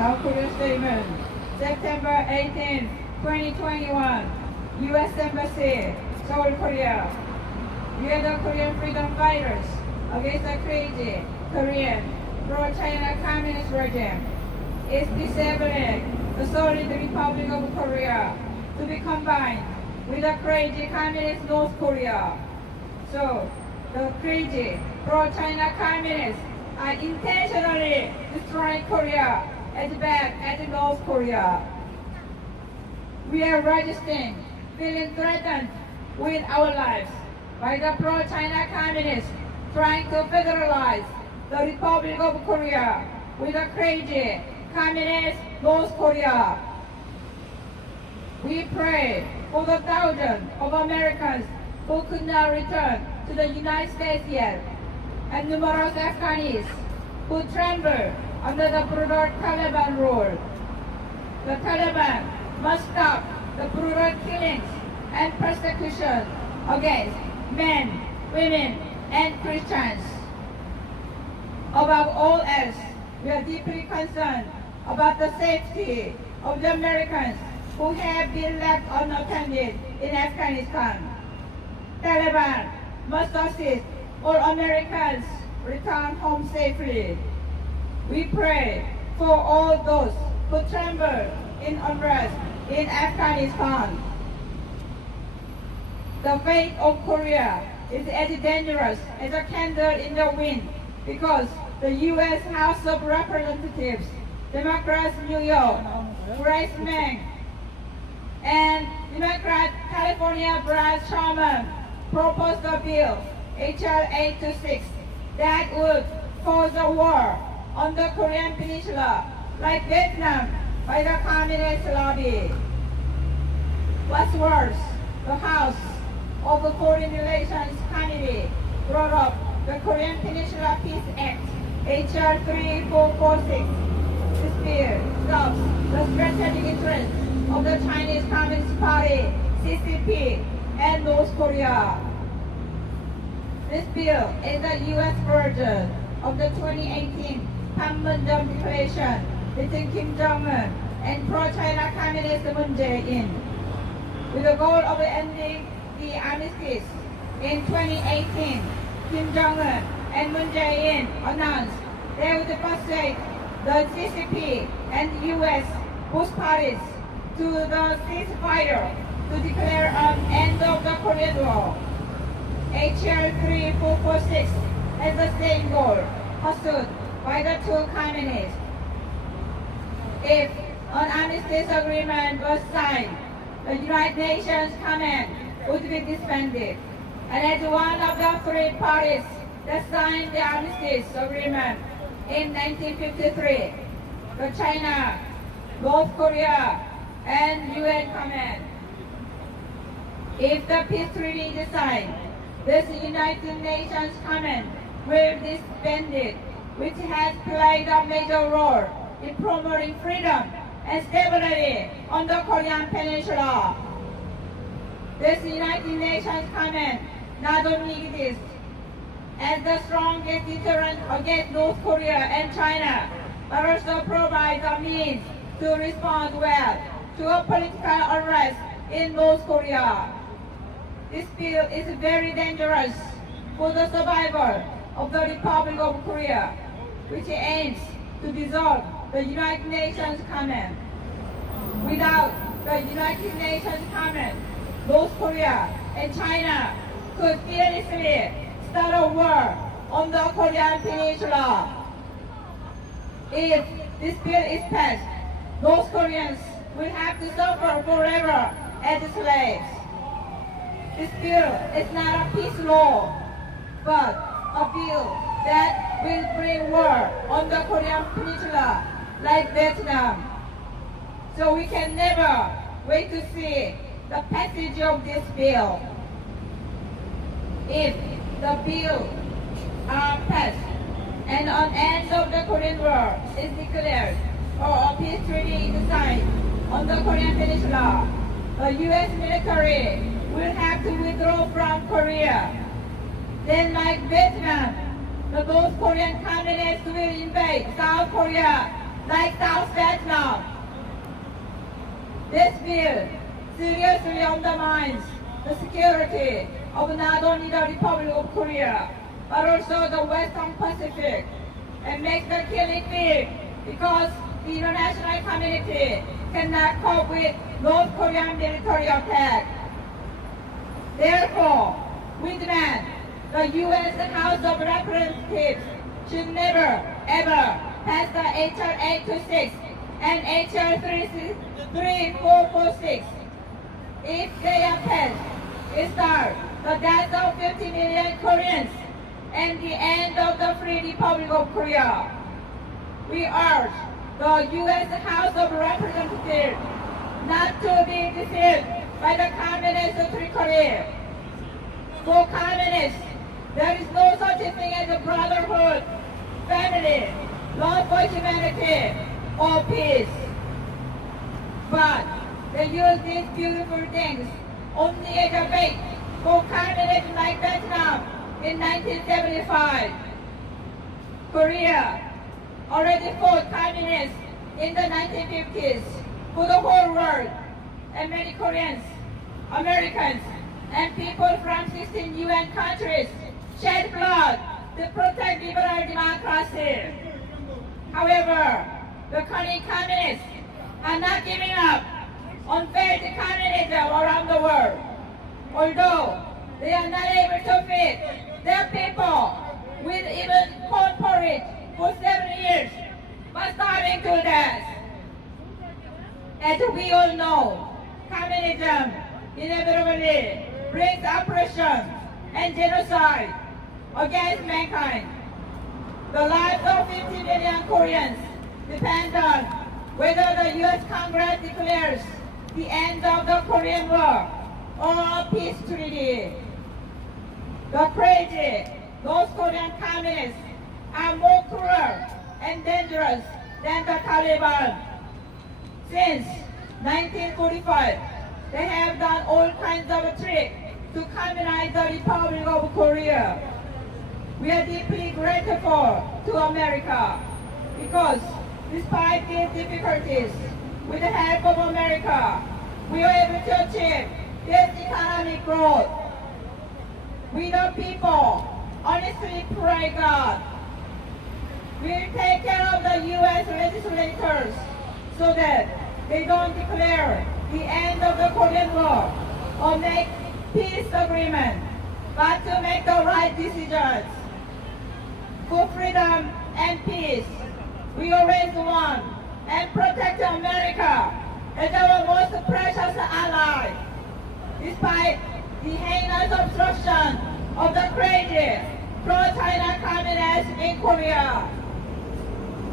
South Korea Statement, September 18, 2021, U.S. Embassy, Seoul, Korea. We are the Korean freedom fighters against the crazy Korean pro-China communist regime. Is disabling the solid Republic of Korea to be combined with the crazy communist North Korea. So, the crazy pro-China communists are intentionally destroying Korea as bad as North Korea. We are resisting, feeling threatened with our lives by the pro-China communists trying to federalize the Republic of Korea with a crazy communist North Korea. We pray for the thousands of Americans who could not return to the United States yet, and numerous Afghans who tremble under the brutal Taliban rule. The Taliban must stop the brutal killings and persecution against men, women, and Christians. Above all else, we are deeply concerned about the safety of the Americans who have been left unattended in Afghanistan. Taliban must assist all Americans return home safely. We pray for all those who tremble in unrest in Afghanistan. The fate of Korea is as dangerous as a candle in the wind because the U.S. House of Representatives, Democrats New York, Bryce Meng, and Democrat California Brad Sherman proposed a bill, H.R. 826, that would cause a war on the Korean Peninsula like Vietnam by the Communist lobby. What's worse, the House of the Foreign Relations Committee brought up the Korean Peninsula Peace Act, H.R. 3446. This bill stops the strategic interests of the Chinese Communist Party, CCP, and North Korea. This bill is the U.S. version of the 2018 Panmunjom Declaration between Kim Jong-un and pro-China Communist Moon Jae-in, with the goal of ending the armistice. In 2018, Kim Jong-un and Moon Jae-in announced they would persuade the CCP and U.S. both parties to the ceasefire to declare an end of the Korean War. H.R. 3446 has the same goal pursued by the two communists. If an armistice agreement was signed, the United Nations Command would be disbanded. And as one of the three parties that signed the armistice agreement in 1953, the China, North Korea, and UN Command. If the peace treaty is signed, this United Nations Command will be disbanded, which has played a major role in promoting freedom and stability on the Korean Peninsula. This United Nations Command not only exists as the strongest deterrent against North Korea and China, but also provides a means to respond well to a political unrest in North Korea. This bill is very dangerous for the survival of the Republic of Korea, which aims to dissolve the United Nations Command. Without the United Nations Command, North Korea and China could fearlessly start a war on the Korean Peninsula. If this bill is passed, North Koreans will have to suffer forever as slaves. This bill is not a peace law, but a bill that will bring war on the Korean Peninsula like Vietnam. So we can never wait to see the passage of this bill. If the bill are passed and an end of the Korean War is declared or a peace treaty is signed on the Korean Peninsula, the U.S. military will have to withdraw from Korea. Then, like Vietnam, the North Korean communists will invade South Korea like South Vietnam. This bill seriously undermines the security of not only the Republic of Korea, but also the Western Pacific, and makes the killing big because the international community cannot cope with North Korean military attack. Therefore, we demand the U.S. House of Representatives should never, ever pass the H.R. 826 and H.R. 3446. If they are passed, it starts the death of 50 million Koreans and the end of the Free Republic of Korea. We urge the U.S. House of Representatives not to be deceived by the communist trickery. For communists, there is no such a thing as a brotherhood, family, love for humanity, or peace. But they use these beautiful things only as a bait for communism like Vietnam in 1975. Korea already fought communists in the 1950s for the whole world, and many Koreans, Americans, and people from 16 UN countries shed blood to protect liberal democracy. However, the cunning communists are not giving up on failed communism around the world, although they are not able to feed their people with even corn porridge for 7 years, but starving to death. As we all know, communism inevitably brings oppression and genocide against mankind. The lives of 50 million Koreans depend on whether the U.S. Congress declares the end of the Korean War or a peace treaty. The crazy North Korean communists are more cruel and dangerous than the Taliban. Since 1945, they have done all kinds of tricks to communize the Republic of Korea. We are deeply grateful to America because despite these difficulties, with the help of America, we were able to achieve this economic growth. We the people honestly pray God will take care of the U.S. legislators so that they don't declare the end of the Korean War or make peace agreement, but to make the right decisions. For freedom and peace, we always want and protect America as our most precious ally, despite the heinous obstruction of the crazy pro-China communists in Korea.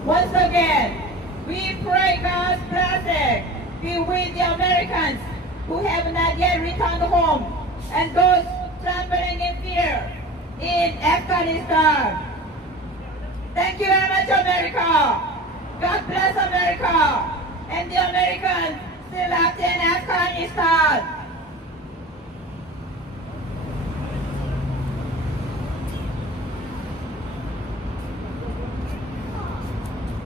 Once again, we pray God's blessing be with the Americans who have not yet returned home and those trembling in fear in Afghanistan. Thank you very much, America. God bless America and the Americans still left in Afghanistan.